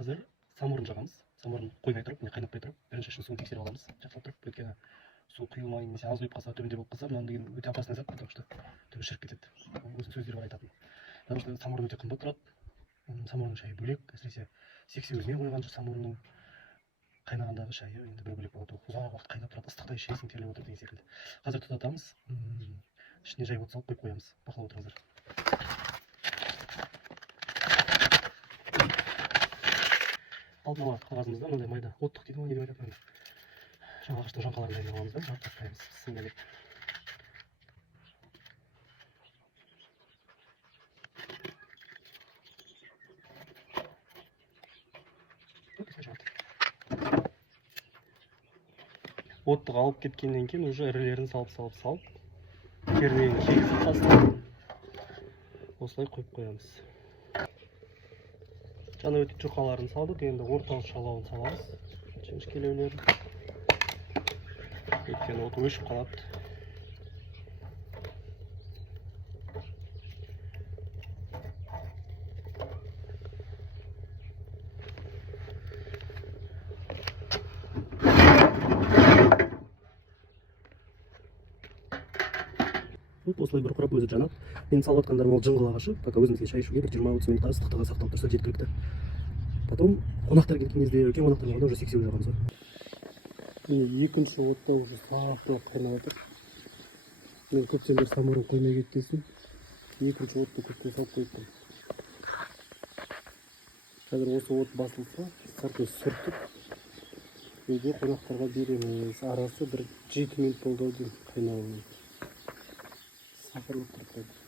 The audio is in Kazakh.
Қазір самаурын жағамыз. Самаурын қоймай тұрып, не қайнатпай тұрып, бірінші ішін суын тексеріп аламыз, жақсылап тұрып. Өйткені су құйылмай немесе аз құйып қалса, төмендеу болып қалса, мынау деген өте опасный зат, потому что түбі шіріп кетеді. Өзінің сөздері бар айтатын. Потому что самаурын өте қымбат тұрады. Самаурынның шайы бөлек, әсіресе сексеуілмен қойған самаурынның қайнағандағы шайы енді бір бөлек болады. Ұзақ уақыт қайнап тұрады, ыстықтай ішесің, теріліп отыр деген секілді. Қазір тұтатамыз, ішіне жай от салып қойып қоямыз. Бақылап отырыңыздар. Алдын ала қағазымызда мынандай майда оттық дейді ма, не деп айтады, жаңа ағаштың жаңқаларын жайнап аламыз да, жарып тастаймыз, сіңбелеп. Оттық алып кеткеннен кейін уже ірілерін салып кернейін кегізіп тастап осылай қойып қоямыз. Жаңа өтіп жұқаларын салдық, енді орталық шалауын саламыз. Жіңішкелеулерін. Өйткені оты өшіп қалады. Осылай бір құрап өзі жанады. Мен салып жатқандарым ол жыңғыл ағашы. Пока өзімізге шай ішуге бір 20-30 минутқа ыстықтығы сақталып тұрса жеткілікті. Потом қонақтар келген кезде, үлкен қонақтар келгенде уже сексеуіл жағамыз бар. Міне екінші отта уже сақтап қайнап жатыр. Мен көптен бері самаурын қоймай кеткенсін. Екінші отты көптен салып қойыппын. Қазір осы от басылса, сыртын сүртіп, үйде қонақтарға береміз. Арасы бір 7 минут болды деймін қайнауына. Сахар өттіріп қойдым.